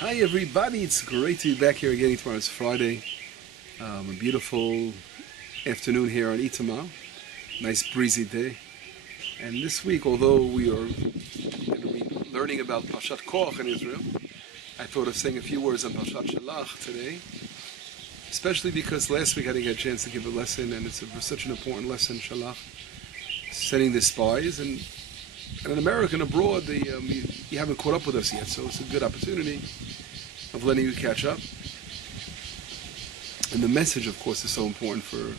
Hi everybody, it's great to be back here again. Tomorrow is Friday. A beautiful afternoon here on Itamar. Nice breezy day. And this week, although we are going to be learning about Parashat Koach in Israel, I thought of saying a few words on Parashat Shilach today, especially because last week I didn't get a chance to give a lesson, and it's such an important lesson, Shilach, sending the spies. And in America and abroad, you haven't caught up with us yet, so it's a good opportunity of letting you catch up. And the message, of course, is so important for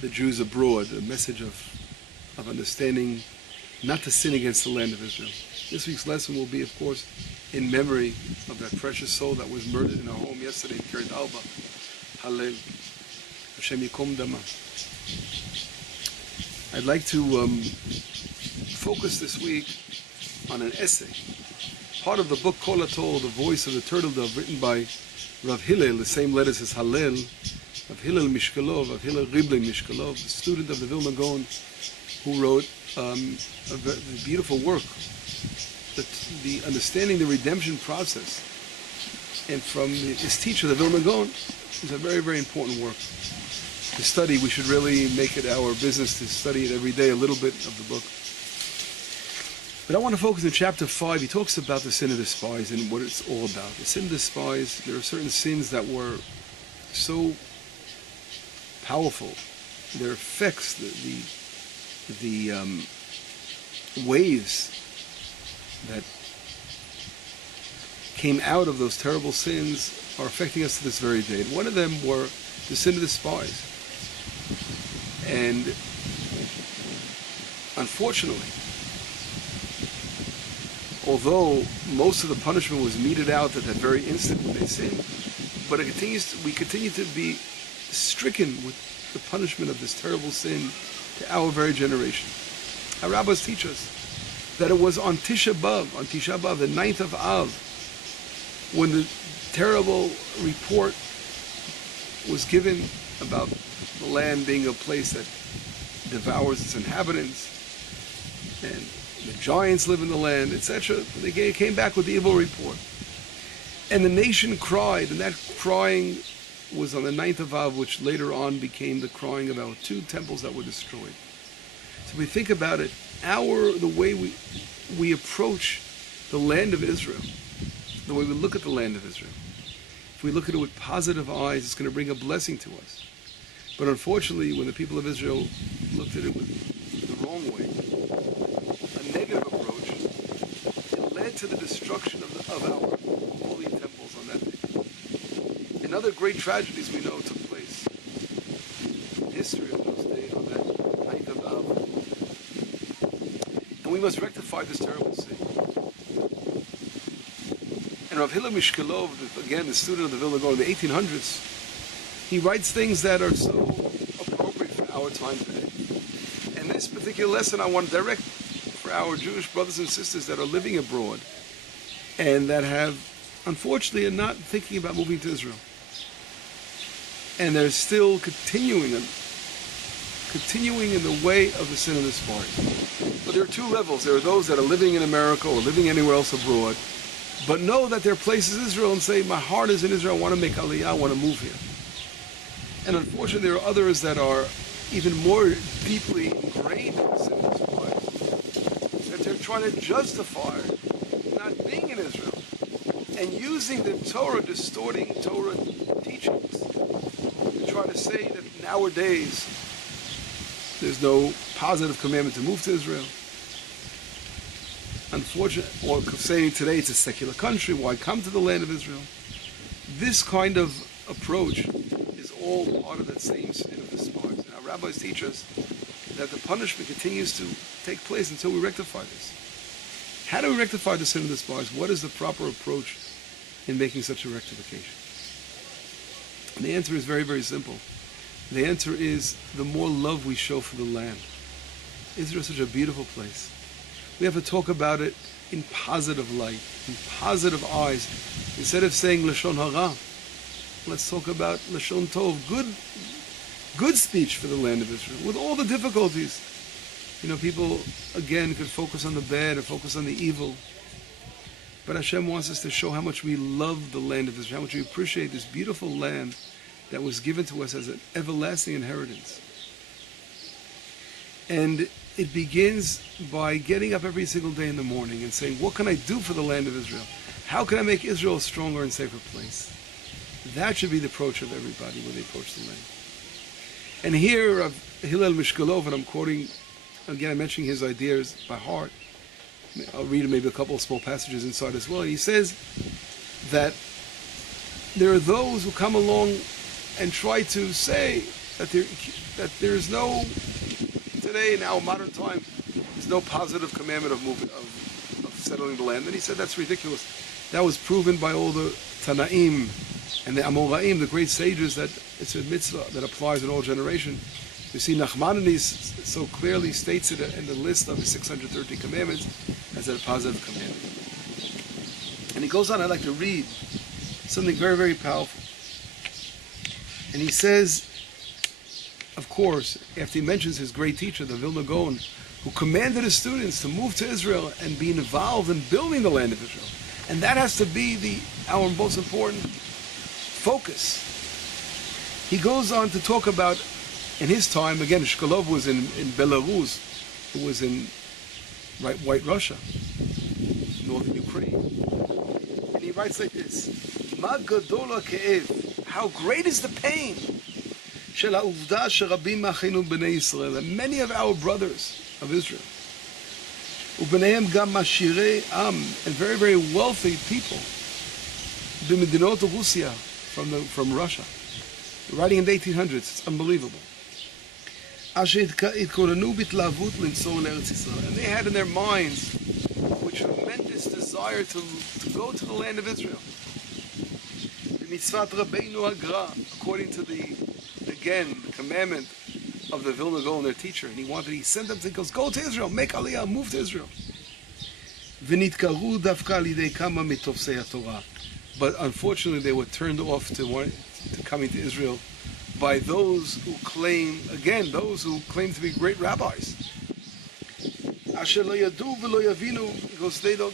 the Jews abroad, the message of understanding not to sin against the land of Israel. This week's lesson will be, of course, in memory of that precious soul that was murdered in our home yesterday in Kiryat Arba. Hallel. Hashem Yikom Dama. I'd like to focus this week on an essay, part of the book Kol HaTorah, The Voice of the Turtle Dove, written by Rav Hillel, the same letters as Hallel, Rav Hillel Mishkalov, Rav Hillel Riblin Mishkalov, the student of the Vilna Gaon, who wrote a beautiful work, the understanding the redemption process, and from his teacher, the Vilna Gaon, is a very, very important work to study. We should really make it our business to study it every day, a little bit of the book. But I want to focus in chapter 5. He talks about the sin of the spies and what it's all about. The sin of the spies, there are certain sins that were so powerful. Their effects, the waves that came out of those terrible sins are affecting us to this very day. And one of them were the sin of the spies. And unfortunately, although most of the punishment was meted out at that very instant when they sinned, but we continue to be stricken with the punishment of this terrible sin to our very generation. Our rabbis teach us that it was on Tisha B'Av, the 9th of Av, when the terrible report was given about the land being a place that devours its inhabitants, and the giants live in the land, etc. They came back with the evil report. And the nation cried, and that crying was on the 9th of Av, which later on became the crying about 2 temples that were destroyed. So we think about it, the way we approach the land of Israel, the way we look at the land of Israel, if we look at it with positive eyes, it's going to bring a blessing to us. But unfortunately, when the people of Israel looked at it with the wrong way, a negative approach, it led to the destruction of our holy temples on that day. And other great tragedies we know took place in history of those days on that 9th of Av. And we must rectify this terrible sin. And Rav Hillel Mishkalov, again, the student of the Vilna Gaon in the 1800s, he writes things that are so appropriate for our time today. And this particular lesson I want to direct for our Jewish brothers and sisters that are living abroad and that have, unfortunately, are not thinking about moving to Israel. And they're still continuing in the way of the sin of the spies. But there are 2 levels. There are those that are living in America or living anywhere else abroad, but know that their place is Israel and say, my heart is in Israel, I want to make Aliyah, I want to move here. And unfortunately, there are others that are even more deeply ingrained in the sin of the spies, that they're trying to justify not being in Israel and using the Torah, distorting Torah teachings to try to say that nowadays there's no positive commandment to move to Israel. Unfortunately, or saying today it's a secular country, why come to the land of Israel? This kind of approach is all part of that same sin of the spies. And our rabbis teach us that the punishment continues to take place until we rectify this. How do we rectify the sin of the spies? What is the proper approach in making such a rectification? And the answer is very, very simple. The answer is the more love we show for the land. Israel is such a beautiful place. We have to talk about it in positive light, in positive eyes. Instead of saying Lashon Hara, let's talk about Lashon Tov, good speech for the land of Israel, with all the difficulties. People, again, could focus on the bad or focus on the evil. but Hashem wants us to show how much we love the land of Israel, how much we appreciate this beautiful land that was given to us as an everlasting inheritance. And it begins by getting up every single day in the morning and saying, what can I do for the land of Israel? How can I make Israel a stronger and safer place? That should be the approach of everybody when they approach the land. And here, Hillel Mishkalov, and I'm quoting, again, I'm mentioning his ideas by heart. I'll read maybe a couple of small passages inside as well. He says that there are those who come along and try to say that there is no, today in our modern time, there's no positive commandment of movement of settling the land. And he said that's ridiculous. That was proven by all the Tanaim and the Amoraim, the great sages, that it's a mitzvah that applies in all generations. You see, Nachmanides so clearly states it in the list of the 630 commandments as a positive commandment. And he goes on, I'd like to read something very, very powerful. And he says, of course, after he mentions his great teacher, the Vilna Gaon, who commanded his students to move to Israel and be involved in building the land of Israel. And that has to be our most important focus. He goes on to talk about, in his time, again, Shkolov was in Belarus, who was in White Russia, northern Ukraine. And he writes like this, Ma gadola ke'ev, how great is the pain, shel ha'uvda sherabim ma'achenu b'nei Yisrael, and many of our brothers of Israel, u'b'neihem gam mashirei am, and very, very wealthy people, b'medinot Russia, from Russia, writing in the 1800s, it's unbelievable. And they had in their minds a tremendous desire to go to the land of Israel. According to the commandment of the Vilna Gaon, their teacher, and he sent them, he goes, go to Israel, make Aliyah, move to Israel. But unfortunately they were turned off to coming to Israel by those who claim to be great rabbis. Because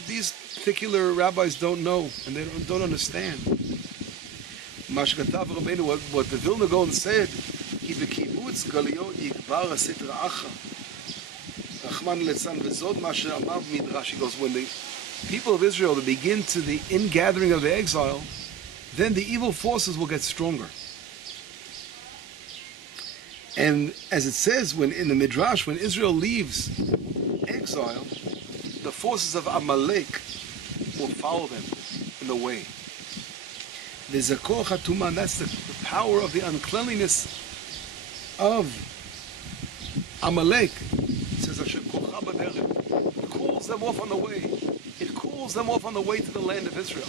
these particular rabbis don't know and they don't understand. What the Vilna Gaon said, he goes, when the people of Israel begin to the ingathering of the exile, then the evil forces will get stronger. And as it says in the Midrash, when Israel leaves exile, the forces of Amalek will follow them in the way. The Zakor Chatuma, that's the power of the uncleanliness of Amalek. It says, it cools them off on the way. It cools them off on the way to the land of Israel.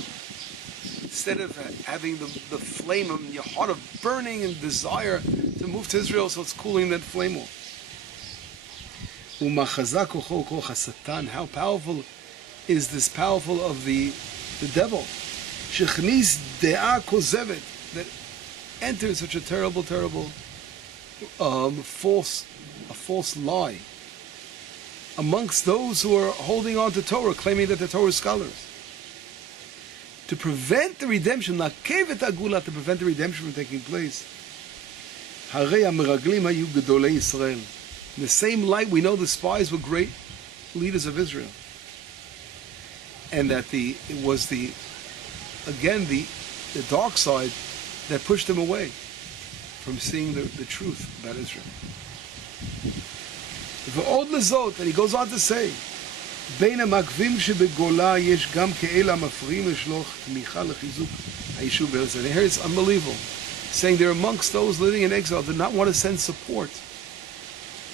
Instead of having the flame in your heart of burning and desire to move to Israel, so it's cooling that flame off. How powerful is this powerful of the devil? That enters such a terrible false lie amongst those who are holding on to Torah, claiming that they're Torah scholars. To prevent the redemption, to prevent the redemption from taking place. In the same light, we know the spies were great leaders of Israel. And that it was the dark side that pushed them away from seeing the truth about Israel. And he goes on to say, בין המעכבים שבגולה יש גם כאלה המפריעים לשלוח תמיכה לחיזוק היישוב בארץ ישראל. Here it's unbelievable, saying they're amongst those living in exile that not want to send support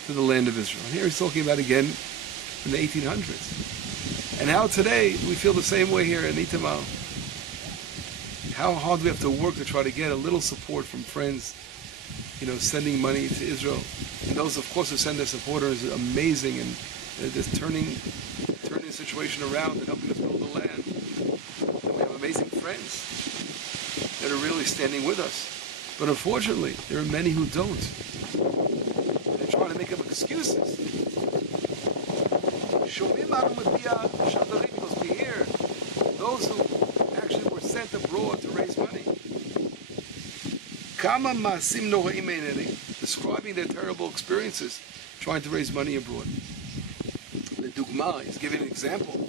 to the land of Israel. And here he's talking about again in the 1800s. And how today we feel the same way here in Itamar. How hard we have to work to try to get a little support from friends, sending money to Israel. And those, of course, who send their support are amazing, and they're just turning the situation around and helping us build the land. And we have amazing friends that are really standing with us. But unfortunately, there are many who don't. They're trying to make up excuses. Because we hear those who actually were sent abroad to raise money. Kama Maasim Noraim Eineni, describing their terrible experiences trying to raise money abroad. The Dugma, he's giving an example.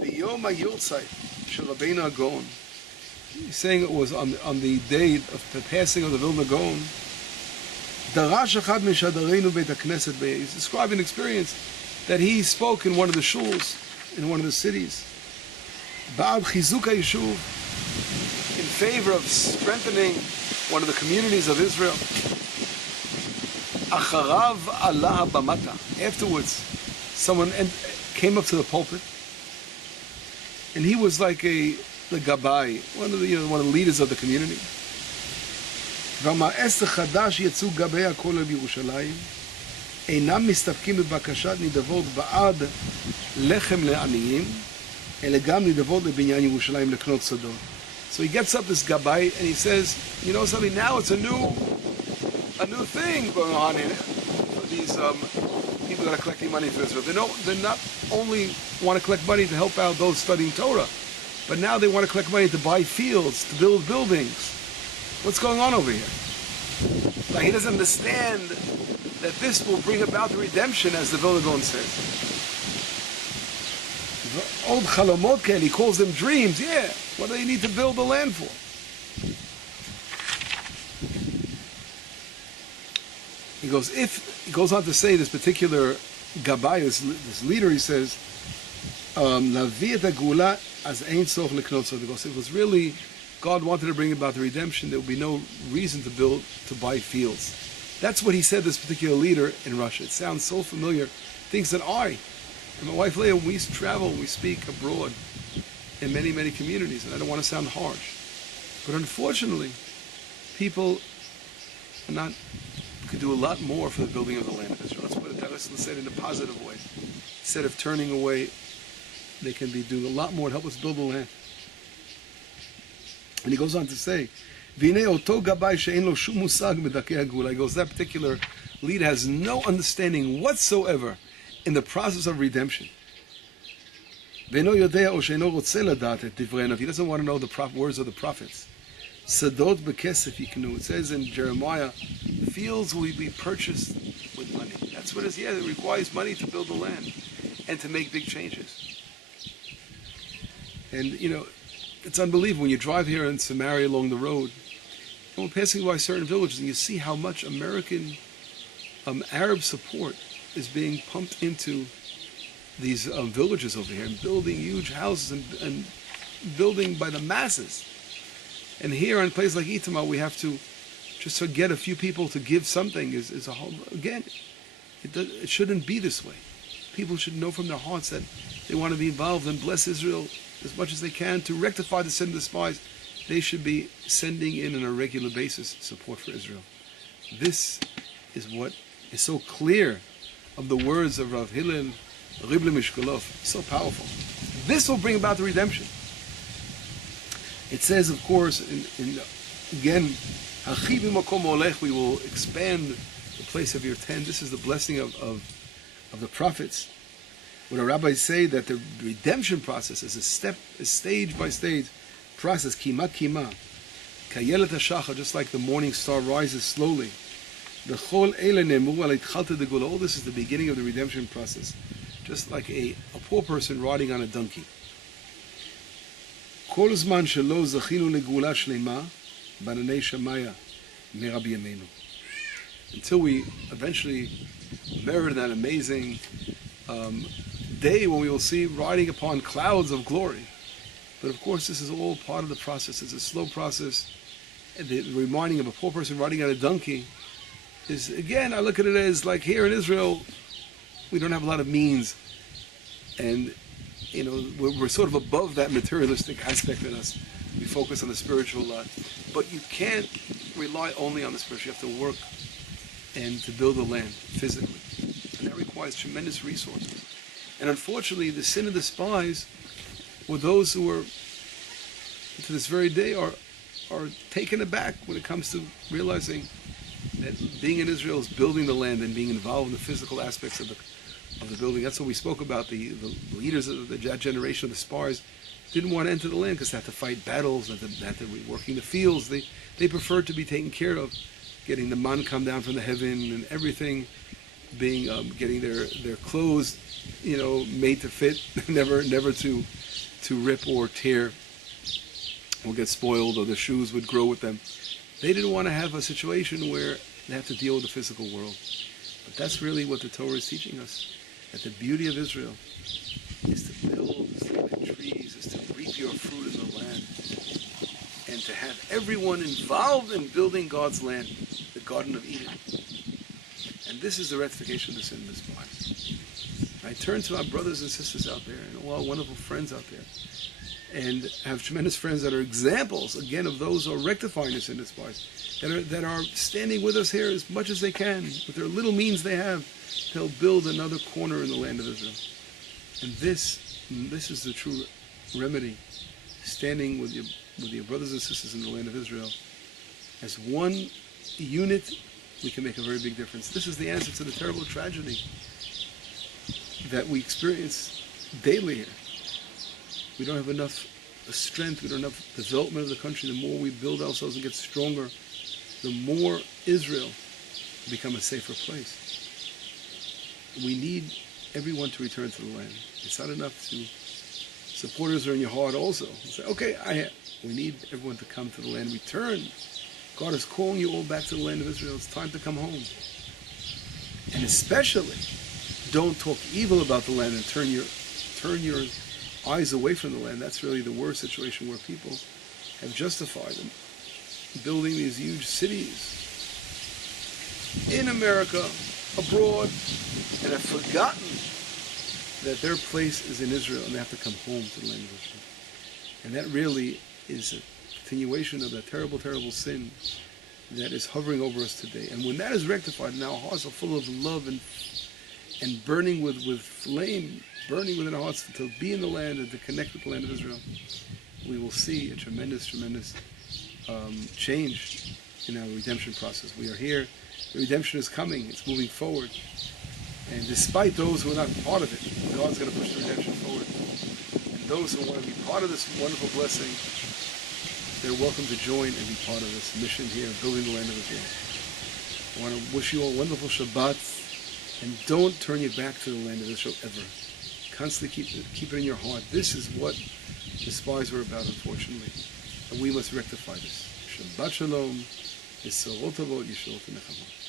The Yom HaYortzeit Shel Rabbeinu HaGaon. He's saying it was on the day of the passing of the Vilna Gaon. Darash Echad Mishadarenu Beit HaKnesset. He's describing an experience that he spoke in one of the shuls in one of the cities. Ba'ad Chizuk HaYishuv, in favor of strengthening one of the communities of Israel. Acharav Allah Bamata. Afterwards, someone came up to the pulpit, and he was like the Gabai, one of the leaders of the community. והמאס החדש יצאו גבי הכולל בירושלים, אינם מסתפקים בבקשת נדבות בעד לחם לעניים, אלא גם נדבות לבניין ירושלים לקנות שדות. So he gets up this Gabai and he says, you know something, now it's a new thing going on here. These people that are collecting money for Israel. They not only want to collect money to help out those studying Torah, but now they want to collect money to buy fields, to build buildings. What's going on over here? Like, he doesn't understand that this will bring about the redemption, as the Vilna Gaon says. Old Chalomot, he calls them dreams. Yeah, what do they need to build the land for? He goes on to say, this particular Gabai, this leader, he says, if it was really God wanted to bring about the redemption, there would be no reason to buy fields. That's what he said, this particular leader in Russia. It sounds so familiar. Things that I and my wife Leah, we travel, we speak abroad in many, many communities, and I don't want to sound harsh. But unfortunately, people could do a lot more for the building of the land of Israel. That's what Edelson said in a positive way. Instead of turning away, they can be doing a lot more to help us build the land. And he goes on to say, he goes, that particular leader has no understanding whatsoever in the process of redemption. If he doesn't want to know the words of the prophets. It says in Jeremiah, fields will be purchased with money. That's what it is. Yeah, it requires money to build the land and to make big changes. And, it's unbelievable when you drive here in Samaria along the road, and we're passing by certain villages, and you see how much American Arab support is being pumped into these villages over here, and building huge houses and building by the masses. And here in a place like Itamar, we have to just to get a few people to give something is a whole, again, it shouldn't be this way. People should know from their hearts that they want to be involved and bless Israel as much as they can to rectify the sin of the spies. They should be sending in on a regular basis support for Israel. This is what is so clear of the words of Rav Hillel Ribble Mishkolov. So powerful. This will bring about the redemption. It says, of course, again, we will expand the place of your tent. This is the blessing of the prophets. When the rabbis say that the redemption process is a stage by stage process, kima kima, kayelet hashachar, just like the morning star rises slowly. The chol ele nemu al itchalta de gula. All this is the beginning of the redemption process, just like a poor person riding on a donkey. Kol zman shelo zachinu legula shlema bananei shamaya merabbi yameinu. Until we eventually merit that amazing day when we will see riding upon clouds of glory. But of course, this is all part of the process. It's a slow process. And the reminding of a poor person riding on a donkey is, again, I look at it as like here in Israel, we don't have a lot of means. And, we're sort of above that materialistic aspect in us. We focus on the spiritual a lot. But you can't rely only on the spiritual. You have to work and to build the land physically. And that requires tremendous resources. And unfortunately, the sin of the spies were those who were, to this very day, are taken aback when it comes to realizing that being in Israel is building the land and being involved in the physical aspects of the building. That's what we spoke about, the leaders of that generation of the spies. didn't want to enter the land because they had to fight battles, and they had to be working the fields. They preferred to be taken care of, getting the man come down from the heaven and everything, being getting their clothes, made to fit, never to rip or tear or get spoiled, or their shoes would grow with them. They didn't want to have a situation where they have to deal with the physical world. But that's really what the Torah is teaching us, that the beauty of Israel is to build, is to plant trees, is to reap your fruit in the land, and to have everyone involved in building God's land, the Garden of Eden. And this is the rectification of the sin of the spies. I turn to our brothers and sisters out there, and all our wonderful friends out there, and have tremendous friends that are examples, again, of those who are rectifying the sin of the spies, that are standing with us here as much as they can, with their little means they have. They'll build another corner in the land of Israel. And this is the true remedy. Standing with your brothers and sisters in the land of Israel, as one unit, we can make a very big difference. This is the answer to the terrible tragedy that we experience daily here. We don't have enough strength, we don't have enough development of the country. The more we build ourselves and get stronger, the more Israel will become a safer place. We need everyone to return to the land. It's not enough to supporters are in your heart also. Say, okay, we need everyone to come to the land. Return. God is calling you all back to the land of Israel. It's time to come home. And especially, don't talk evil about the land and turn your eyes away from the land. That's really the worst situation, where people have justified them building these huge cities in America, abroad, and have forgotten that their place is in Israel, and they have to come home to the land of Israel. And that really is a continuation of that terrible, terrible sin that is hovering over us today. And when that is rectified, and our hearts are full of love and burning with flame, burning within our hearts to be in the land and to connect with the land of Israel, we will see a tremendous, tremendous change in our redemption process. We are here. The redemption is coming. It's moving forward. And despite those who are not part of it, God's going to push the redemption forward. And those who want to be part of this wonderful blessing, they're welcome to join and be part of this mission here, building the land of Israel. I want to wish you all a wonderful Shabbat, and don't turn your back to the land of Israel ever. Constantly keep it in your heart. This is what the spies were about, unfortunately. And we must rectify this. Shabbat Shalom. Yisrael Tovot, Yisrael Nechamot.